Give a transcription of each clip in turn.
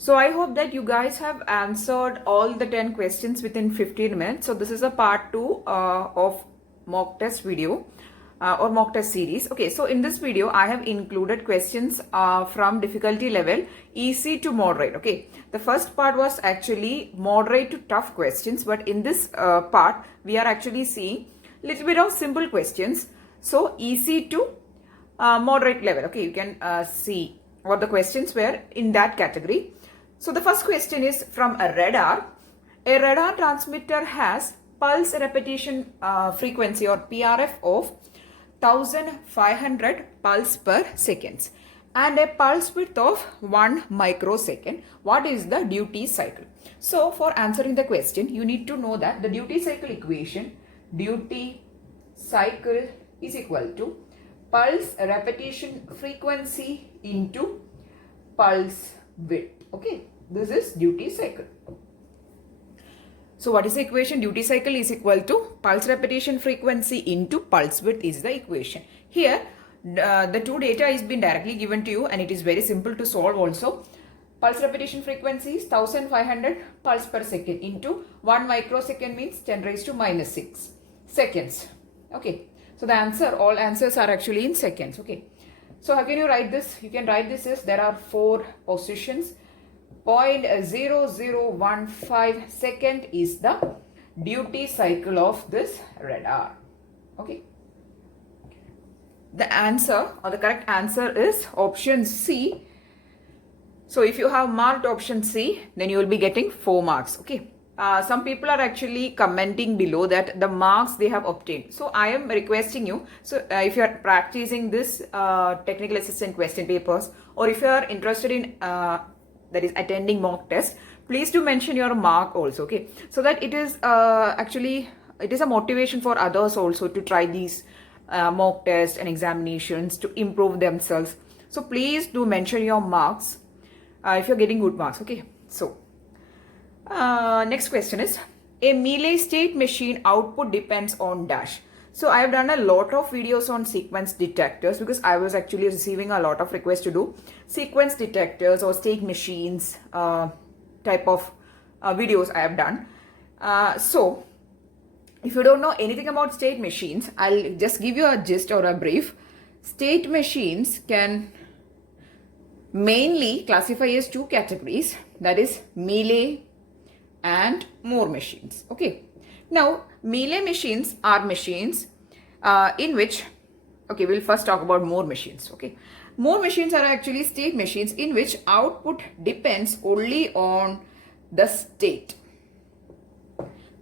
So I hope that you guys have answered all the 10 questions within 15 minutes. So this is a part 2 of mock test video or mock test series. Okay, so in this video, I have included questions from difficulty level easy to moderate. Okay, the first part was actually moderate to tough questions, but in this part, we are actually seeing little bit of simple questions. So easy to moderate level. Okay, you can see what the questions were in that category. So the first question is from a radar. A radar transmitter has pulse repetition frequency or PRF of 1500 pulse per seconds and a pulse width of 1 microsecond. What is the duty cycle? So for answering the question, you need to know that the duty cycle equation, duty cycle is equal to pulse repetition frequency into pulse width. Okay, this is duty cycle. So what is the equation? Duty cycle is equal to pulse repetition frequency into pulse width is the equation. Here the two data is been directly given to you and it is very simple to solve also. Pulse repetition frequency is 1500 pulse per second into 1 microsecond means 10 raised to minus 6 seconds. Okay, so the answer, all answers are actually in seconds. Okay, so how can you write this? You can write this as there are 4 positions. 0.0015 second is the duty cycle of this radar. Okay, the answer or the correct answer is option C. So if you have marked option C, then you will be getting 4 marks. Okay, some people are actually commenting below that the marks they have obtained. So I am requesting you, so if you are practicing this technical assistant question papers, or if you are interested in that is attending mock test, please do mention your mark also. Okay, so that it is actually it is a motivation for others also to try these mock tests and examinations to improve themselves. So please do mention your marks if you're getting good marks. Okay, so next question is, a melee state machine output depends on dash. So I have done a lot of videos on sequence detectors because I was actually receiving a lot of requests to do sequence detectors or state machines type of videos I have done. So if you don't know anything about state machines, I'll just give you a gist or a brief. State machines can mainly classify as 2 categories, that is melee and Moore machines. Okay, now melee machines are machines in which, okay, we'll first talk about Moore machines. Okay, Moore machines are actually state machines in which output depends only on the state.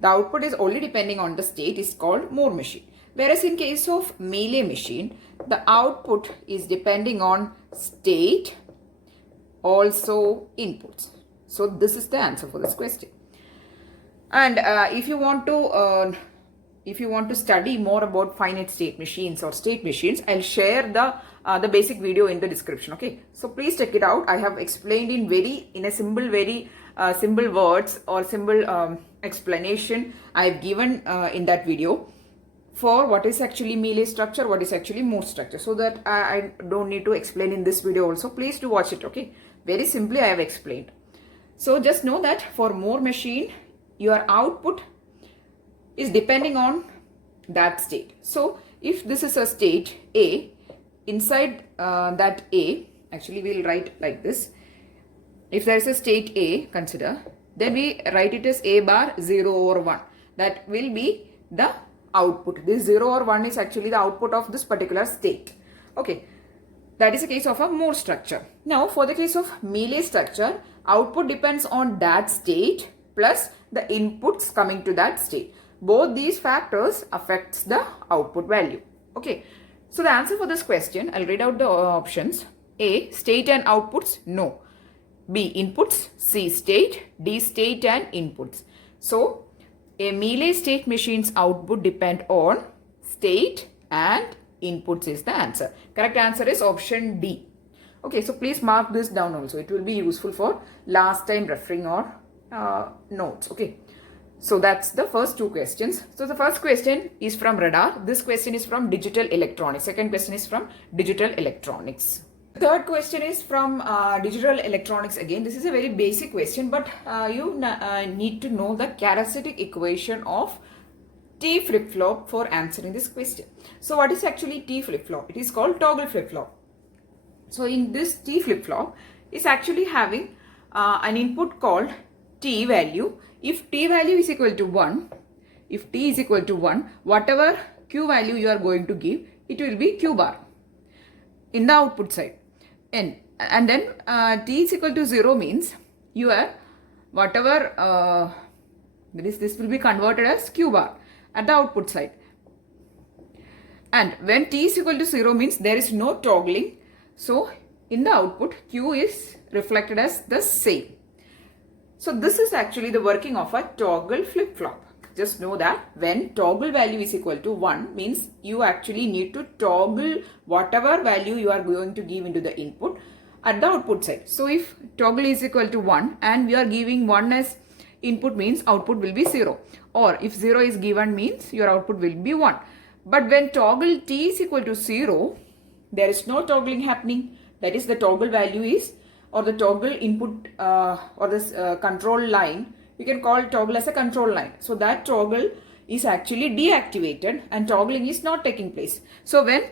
The output is only depending on the state is called Moore machine. Whereas in case of melee machine, the output is depending on state, also inputs. So this is the answer for this question. And if you want to study more about finite state machines or state machines, I'll share the basic video in the description. Okay, so please check it out. I have explained in a simple, very simple words or simple explanation I've given in that video for what is actually melee structure, what is actually Moore structure, so that I don't need to explain in this video also. Please do watch it. Okay, very simply I have explained. So just know that for Moore machine, your output is depending on that state. So if this is a state A, inside that A, actually we'll write like this. If there is a state A, consider, then we write it as A bar 0 or 1. That will be the output. This 0 or 1 is actually the output of this particular state. Okay, that is a case of a Moore structure. Now for the case of melee structure, output depends on that state plus the inputs coming to that state. Both these factors affects the output value. Okay, so the answer for this question, I'll read out the options. A, state and outputs, no. B, inputs, C, state, D, state and inputs. So a melee state machine's output depend on state and inputs is the answer. Correct answer is option D. Okay, so please mark this down also. It will be useful for last time referring or notes. Okay, so that's the first 2 questions. So the first question is from radar. This question is from digital electronics. Second question is from digital electronics. Third question is from digital electronics again. This is a very basic question, but you need to know the characteristic equation of T flip-flop for answering this question. So what is actually T flip-flop? It is called toggle flip-flop. So in this T flip-flop is actually having an input called T value. If T value is equal to 1, if T is equal to 1, whatever Q value you are going to give, it will be Q bar in the output side. And then T is equal to 0 means your whatever this will be converted as Q bar at the output side. And when T is equal to 0 means there is no toggling. So in the output, Q is reflected as the same. So this is actually the working of a toggle flip-flop. Just know that when toggle value is equal to 1 means you actually need to toggle whatever value you are going to give into the input at the output side. So if toggle is equal to 1 and we are giving 1 as input means output will be 0. Or if 0 is given means your output will be 1. But when toggle T is equal to 0, there is no toggling happening. That is the toggle value is, or the toggle input or this control line, you can call toggle as a control line. So that toggle is actually deactivated and toggling is not taking place. So when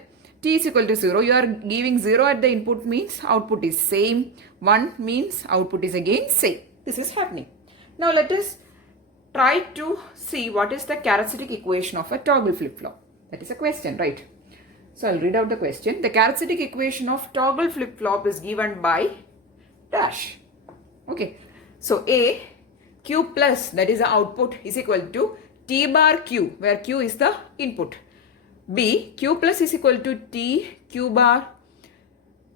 T is equal to 0, you are giving 0 at the input means output is same. 1 means output is again same. This is happening. Now let us try to see what is the characteristic equation of a toggle flip-flop. That is a question, right? So I'll read out the question. The characteristic equation of toggle flip-flop is given by dash. Okay. So A, Q plus, that is the output, is equal to T bar Q, where Q is the input. B, Q plus is equal to T Q bar.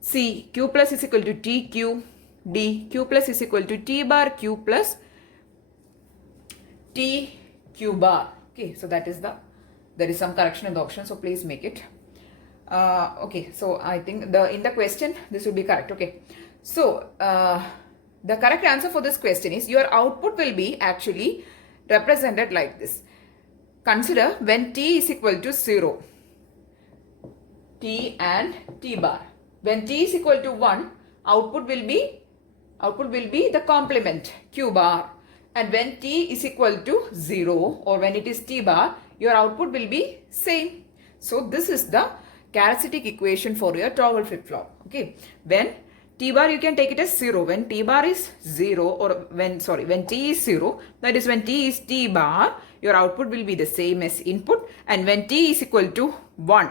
C, Q plus is equal to T Q. D, Q plus is equal to T bar Q plus T Q bar. Okay, so that is there is some correction in the option, so please make it. Okay, so I think in the question this will be correct. Okay, so the correct answer for this question is your output will be actually represented like this. Consider when T is equal to 0, T and T bar. When T is equal to 1, output will be the complement Q bar. And when T is equal to 0 or when it is T bar, your output will be same. So this is the characteristic equation for your toggle flip-flop. Okay, when T bar you can take it as 0. When T bar is 0 or when T is 0, that is when T is T bar, your output will be the same as input. And when T is equal to 1,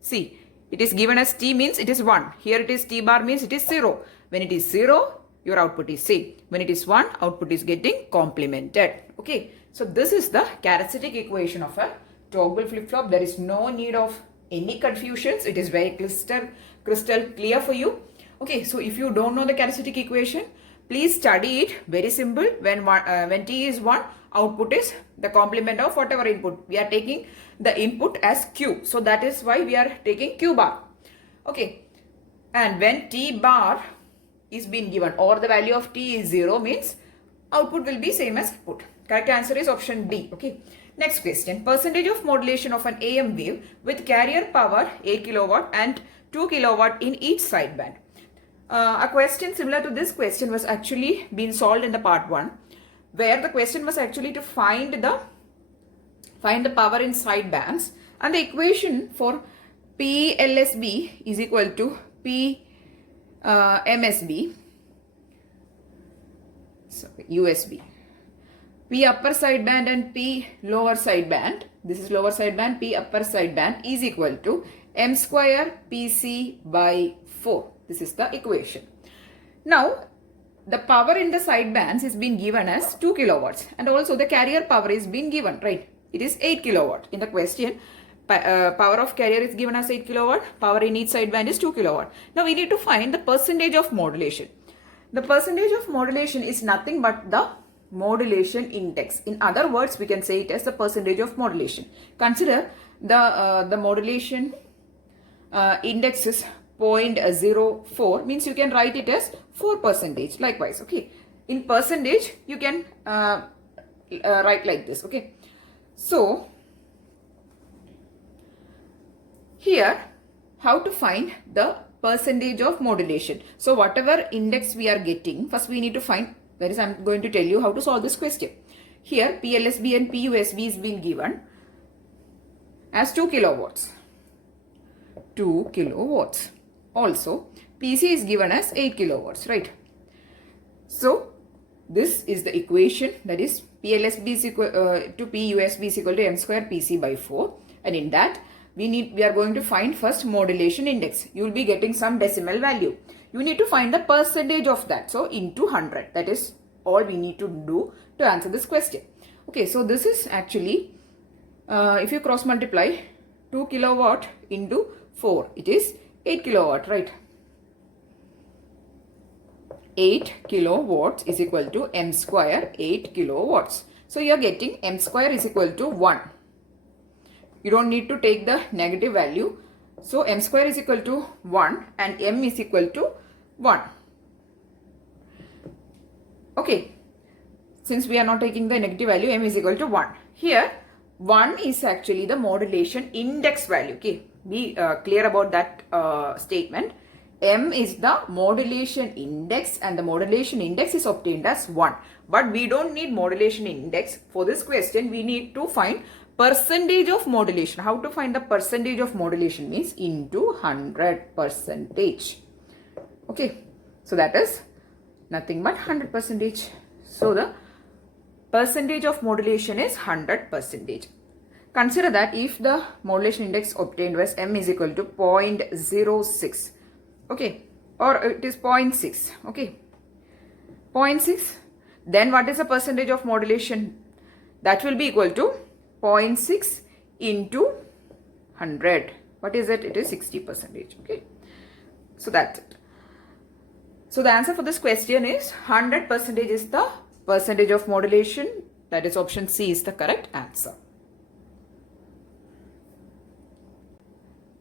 see, it is given as T means it is 1. Here it is T bar means it is 0. When it is 0, your output is same. When it is 1, output is getting complemented. Okay, so this is the characteristic equation of a toggle flip-flop. There is no need of any confusions. It is very crystal clear for you. Okay, so if you don't know the characteristic equation, please study it. Very simple. When T is 1, output is the complement of whatever input. We are taking the input as Q. So that is why we are taking Q bar. Okay, and when T bar is being given or the value of T is 0 means output will be same as input. Correct answer is option D. Okay. Next question. Percentage of modulation of an AM wave with carrier power 8 kilowatt and 2 kilowatt in each sideband. A question similar to this question was actually been solved in the part 1, where the question was actually to find the power in sidebands, and the equation for PLSB is equal to MSB, USB. P upper sideband and P lower sideband, this is lower sideband, P upper sideband is equal to M square PC by 4. This is the equation. Now, the power in the sidebands is being given as 2 kilowatts and also the carrier power is being given, right? It is 8 kilowatt. In the question, power of carrier is given as 8 kilowatt, power in each sideband is 2 kilowatt. Now, we need to find the percentage of modulation. The percentage of modulation is nothing but the modulation index. In other words, we can say it as the percentage of modulation. Consider the modulation index is 0.04, means you can write it as 4%. Likewise, okay. In percentage, you can write like this, okay. So, here, how to find the percentage of modulation. So whatever index we are getting, first we need to find, that is, I'm going to tell you how to solve this question. Here PLSB and PUSB is being given as 2 kilowatts. 2 kilowatts. Also PC is given as 8 kilowatts, right? So this is the equation, that is PLSB is equal to PUSB is equal to m square PC by 4, and in that we are going to find first modulation index. You will be getting some decimal value. You need to find the percentage of that. So into 100. That is all we need to do to answer this question. Okay, so this is actually, if you cross multiply 2 kilowatt into 4, it is 8 kilowatt, right? 8 kilowatts is equal to m square 8 kilowatts. So you are getting m square is equal to 1. You don't need to take the negative value. So m square is equal to 1 and m is equal to 1. Okay. Since we are not taking the negative value, m is equal to 1. Here 1 is actually the modulation index value. Okay. Be clear about that statement. M is the modulation index and the modulation index is obtained as 1. But we don't need modulation index. For this question, we need to find percentage of modulation. How to find the percentage of modulation means into 100%. Okay. So that is nothing but 100%. So the percentage of modulation is 100%. Consider that if the modulation index obtained was m is equal to 0.06. Okay, or it is 0.6. Okay, 0.6. Then what is the percentage of modulation? That will be equal to 0.6 into 100. What is it? It is 60%. Okay, so that's it. So the answer for this question is 100% is the percentage of modulation. That is option C is the correct answer.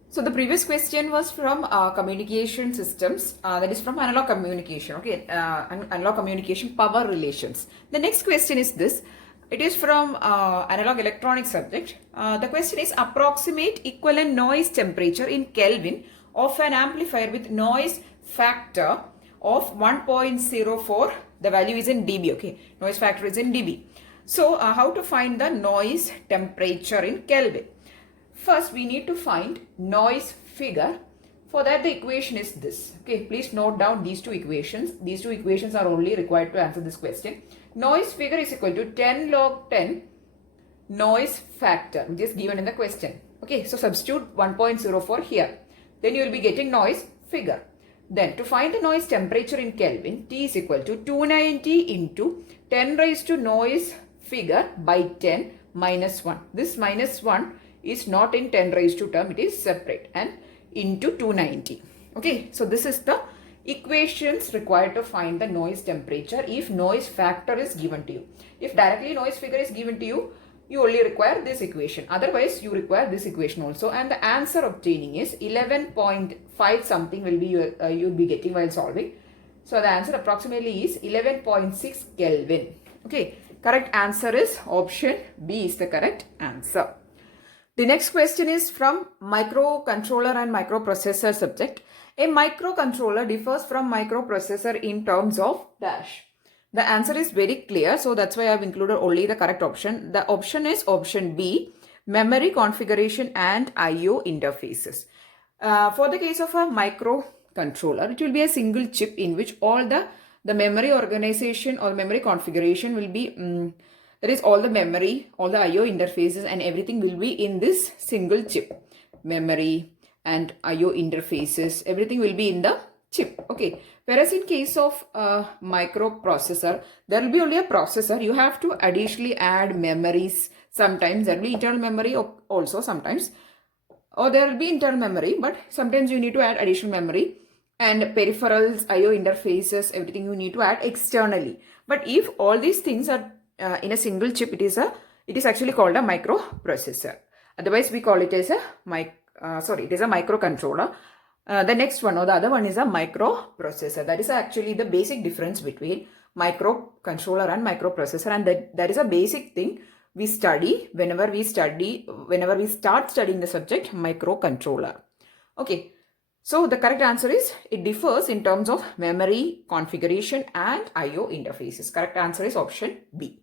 So the previous question was from communication systems, that is from analog communication, okay, analog communication power relations. The next question is this. It is from analog electronics subject. The question is approximate equivalent noise temperature in Kelvin of an amplifier with noise factor of 1.04. The value is in dB, okay, noise factor is in dB. So how to find the noise temperature in Kelvin? First, we need to find noise figure. For that, the equation is this. Okay, please note down these two equations. These two equations are only required to answer this question. Noise figure is equal to 10 log 10 noise factor, which is given in the question. Okay, so substitute 1.04 here. Then you will be getting noise figure. Then to find the noise temperature in Kelvin, T is equal to 290 into 10 raised to noise figure by 10 minus 1. This minus 1 is not in 10 raised to term, it is separate, and into 290. Okay, so this is the equations required to find the noise temperature if noise factor is given to you. If directly noise figure is given to you, you only require this equation. Otherwise, you require this equation also, and the answer obtaining is 11.5 something will be you'll be getting while solving. So the answer approximately is 11.6 Kelvin. Okay, correct answer is option B is the correct answer. The next question is from microcontroller and microprocessor subject. A microcontroller differs from microprocessor in terms of dash. The answer is very clear, so that's why I have included only the correct option. The option is option B, memory configuration and I/O interfaces. For the case of a microcontroller, it will be a single chip in which all the memory organization or memory configuration will be that is all the memory, all the I/O interfaces and everything will be in this single chip. Memory and I/O interfaces, everything will be in the chip. Okay. Whereas in case of microprocessor, there will be only a processor. You have to additionally add memories. Sometimes there will be internal memory also sometimes. Or there will be internal memory, but sometimes you need to add additional memory. And peripherals, I/O interfaces, everything you need to add externally. But if all these things are in a single chip, it is actually called a microprocessor. Otherwise, we call it as a it is a microcontroller. The next one or the other one is a microprocessor. That is actually the basic difference between microcontroller and microprocessor, and that is a basic thing we study whenever we start studying the subject microcontroller. Okay. So the correct answer is it differs in terms of memory, configuration and I/O interfaces. Correct answer is option B.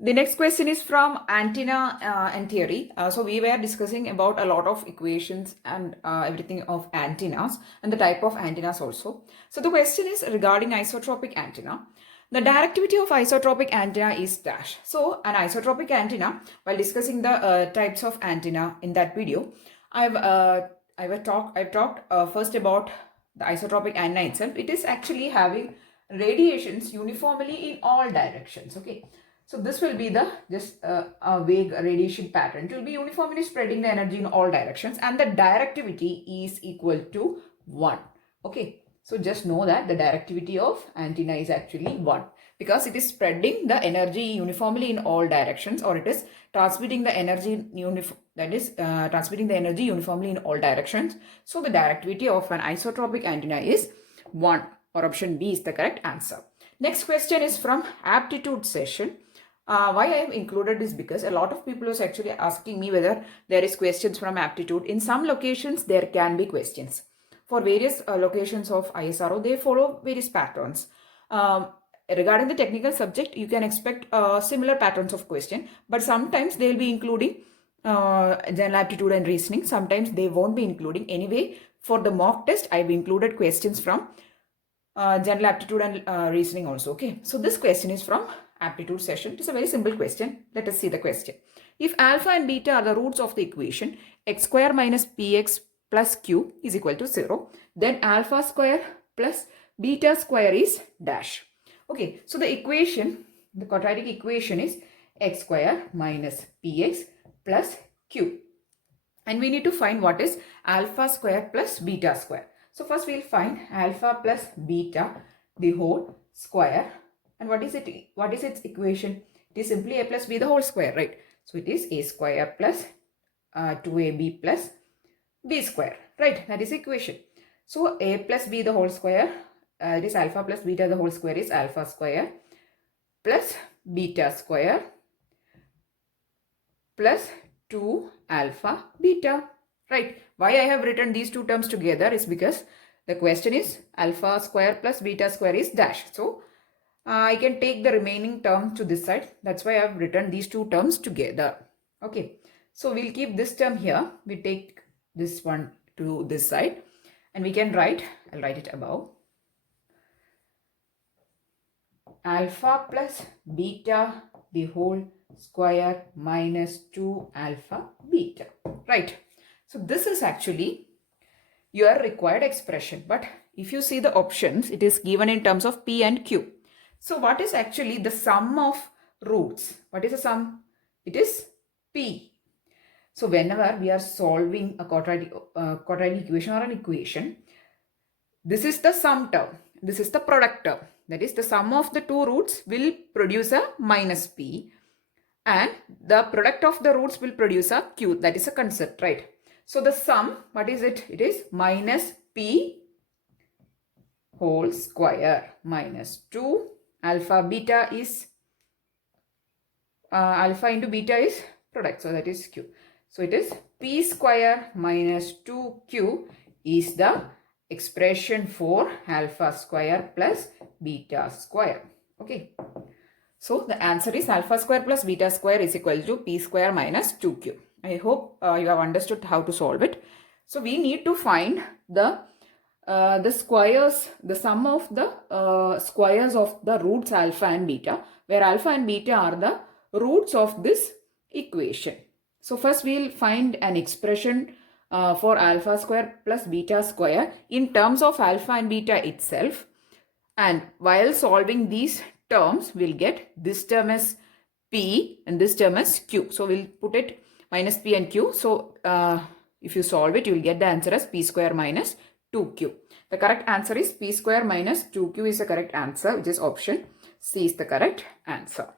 The next question is from antenna and theory. So we were discussing about a lot of equations and everything of antennas and the type of antennas also. So the question is regarding isotropic antenna. The directivity of isotropic antenna is dash. So an isotropic antenna, while discussing the types of antenna in that video, I've talked first about the isotropic antenna itself. It is actually having radiations uniformly in all directions. Okay. So this will be the just a vague radiation pattern. It will be uniformly spreading the energy in all directions and the directivity is equal to 1. Okay. So just know that the directivity of antenna is actually 1 because it is spreading the energy uniformly in all directions, or it is transmitting the energy transmitting the energy uniformly in all directions. So the directivity of an isotropic antenna is 1, or option B is the correct answer. Next question is from aptitude session. Why I have included this because a lot of people was actually asking me whether there is questions from aptitude. In some locations there can be questions. For various locations of ISRO, they follow various patterns. Regarding the technical subject, you can expect similar patterns of question, but sometimes they will be including general aptitude and reasoning. Sometimes they won't be including. Anyway, for the mock test, I've included questions from general aptitude and reasoning also. Okay, so this question is from aptitude session. It is a very simple question. Let us see the question. If alpha and beta are the roots of the equation x square minus px plus q is equal to 0, then alpha square plus beta square is dash. Okay, so the equation, the quadratic equation is x square minus px plus q. And we need to find what is alpha square plus beta square. So first we will find alpha plus beta the whole square. And what is it? What is its equation? It is simply a plus b the whole square, right? So it is a square plus 2ab plus b square, right? That is equation. So a plus b the whole square, it is alpha plus beta the whole square is alpha square plus beta square plus 2 alpha beta, right? Why I have written these two terms together is because the question is alpha square plus beta square is dash. So I can take the remaining term to this side. That's why I have written these two terms together. Okay. So we'll keep this term here. We take this one to this side and we can write, I'll write it above. Alpha plus beta the whole square minus 2 alpha beta. Right. So this is actually your required expression. But if you see the options, it is given in terms of P and Q. So what is actually the sum of roots? What is the sum? It is P. So whenever we are solving a quadratic equation or an equation, this is the sum term. This is the product term. That is the sum of the two roots will produce a minus P. And the product of the roots will produce a Q. That is a concept, right? So the sum, what is it? It is minus P whole square minus 2 alpha beta is alpha into beta is product. So that is Q. So it is P square minus 2Q is the expression for alpha square plus beta square. Okay. So the answer is alpha square plus beta square is equal to P square minus 2Q. I hope you have understood how to solve it. So we need to find the squares, the sum of the squares of the roots alpha and beta, where alpha and beta are the roots of this equation. So first we will find an expression for alpha square plus beta square in terms of alpha and beta itself. And while solving these terms, we'll get this term as P and this term as Q. So we'll put it minus P and Q. So if you solve it, you will get the answer as P square minus 2Q. The correct answer is P square minus 2Q is the correct answer, which is option C is the correct answer.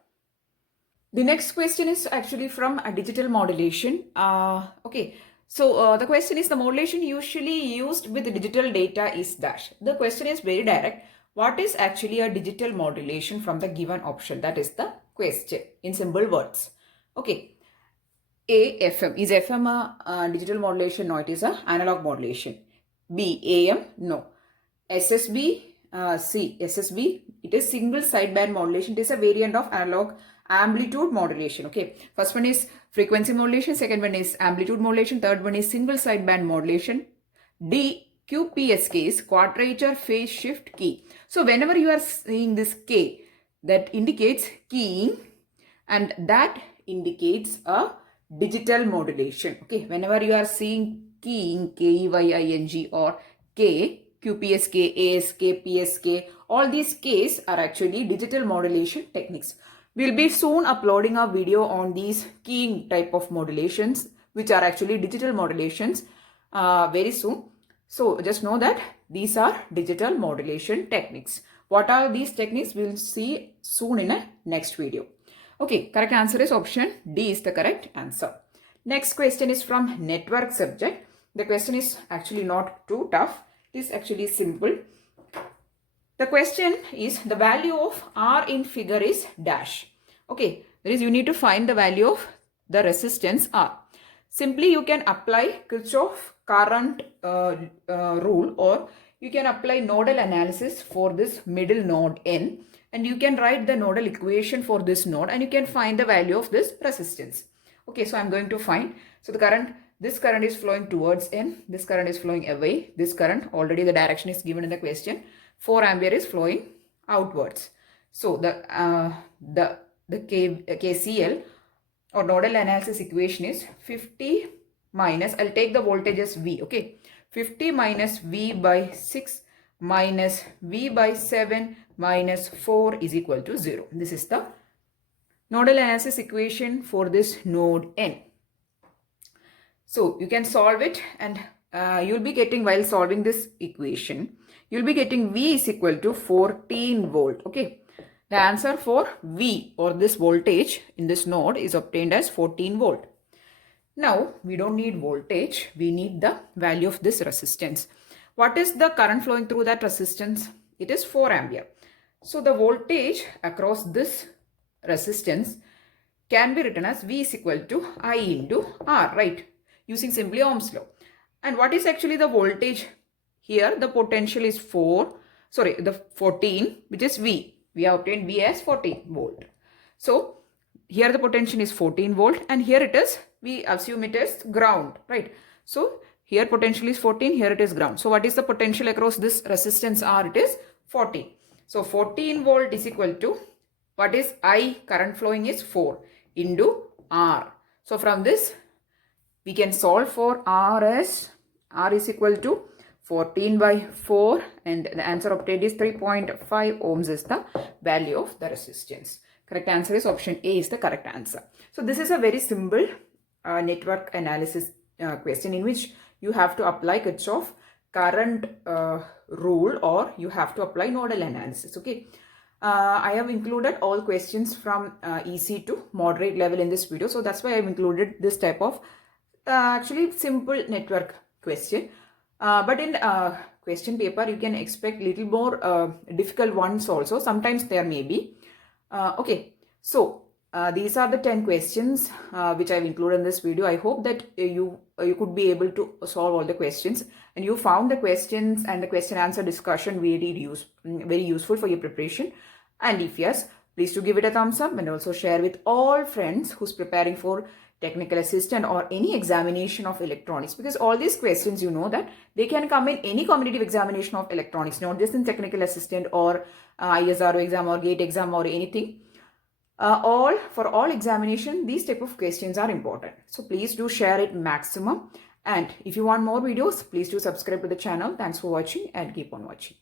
The next question is actually from a digital modulation. Okay. So the question is the modulation usually used with digital data is dash. The question is very direct. What is actually a digital modulation from the given option? That is the question in simple words. Okay. A, FM. Is FM a digital modulation? No, it is a analog modulation. B, AM? No. SSB? C, SSB, it is single sideband modulation. It is a variant of analog amplitude modulation. Okay, first one is frequency modulation, second one is amplitude modulation, third one is single sideband modulation. D, QPSK is quadrature phase shift key. So whenever you are seeing this K, that indicates keying, and that indicates a digital modulation. Okay, whenever you are seeing keying, KEYING, or K, QPSK, ASK, PSK, all these Ks are actually digital modulation techniques. We'll be soon uploading a video on these keying type of modulations, which are actually digital modulations, very soon. So just know that these are digital modulation techniques. What are these techniques? We'll see soon in a next video. Okay, correct answer is option D is the correct answer. Next question is from network subject. The question is actually not too tough. It is actually simple. The question is the value of R in figure is dash. Okay, that is you need to find the value of the resistance R. Simply you can apply Kirchhoff current rule, or you can apply nodal analysis for this middle node N, and you can write the nodal equation for this node, and you can find the value of this resistance. Okay, so I'm going to find, so the current, this current is flowing towards N, this current is flowing away, this current, already the direction is given in the question, 4 ampere is flowing outwards. So the KCL or nodal analysis equation is 50 minus, I'll take the voltage as V, okay, 50 minus V by 6 minus V by 7 minus 4 is equal to 0. This is the nodal analysis equation for this node N. So you can solve it, and you'll be getting, while solving this equation, you'll be getting V is equal to 14 volt, okay. The answer for V, or this voltage in this node, is obtained as 14 volt. Now, we don't need voltage, we need the value of this resistance. What is the current flowing through that resistance? It is 4 ampere. So, the voltage across this resistance can be written as V is equal to I into R, right? Using simply Ohm's law. And what is actually the voltage here? The potential is 14, which is V. We have obtained V as 14 volt. So, here the potential is 14 volt, and here it is, we assume it is ground, right? So, here potential is 14, here it is ground. So, what is the potential across this resistance R? It is 14. So, 14 volt is equal to, what is I? Current flowing is 4 into R. So, from this, we can solve for R as, R is equal to 14 by 4, and the answer obtained is 3.5 ohms is the value of the resistance. Correct answer is option A is the correct answer. So this is a very simple network analysis question in which you have to apply Kirchhoff current rule, or you have to apply nodal analysis. Okay. I have included all questions from easy to moderate level in this video. So that's why I've included this type of actually simple network question. But in question paper, you can expect little more difficult ones also. Sometimes there may be. Okay, so these are the 10 questions which I've included in this video. I hope that you could be able to solve all the questions, and you found the questions and the question answer discussion very useful for your preparation. And if yes, please do give it a thumbs up, and also share with all friends who's preparing for technical assistant or any examination of electronics, because all these questions, you know that they can come in any competitive examination of electronics, not just in technical assistant or ISRO exam or GATE exam or anything. For all examination, these type of questions are important. So please do share it maximum. And if you want more videos, please do subscribe to the channel. Thanks for watching, and keep on watching.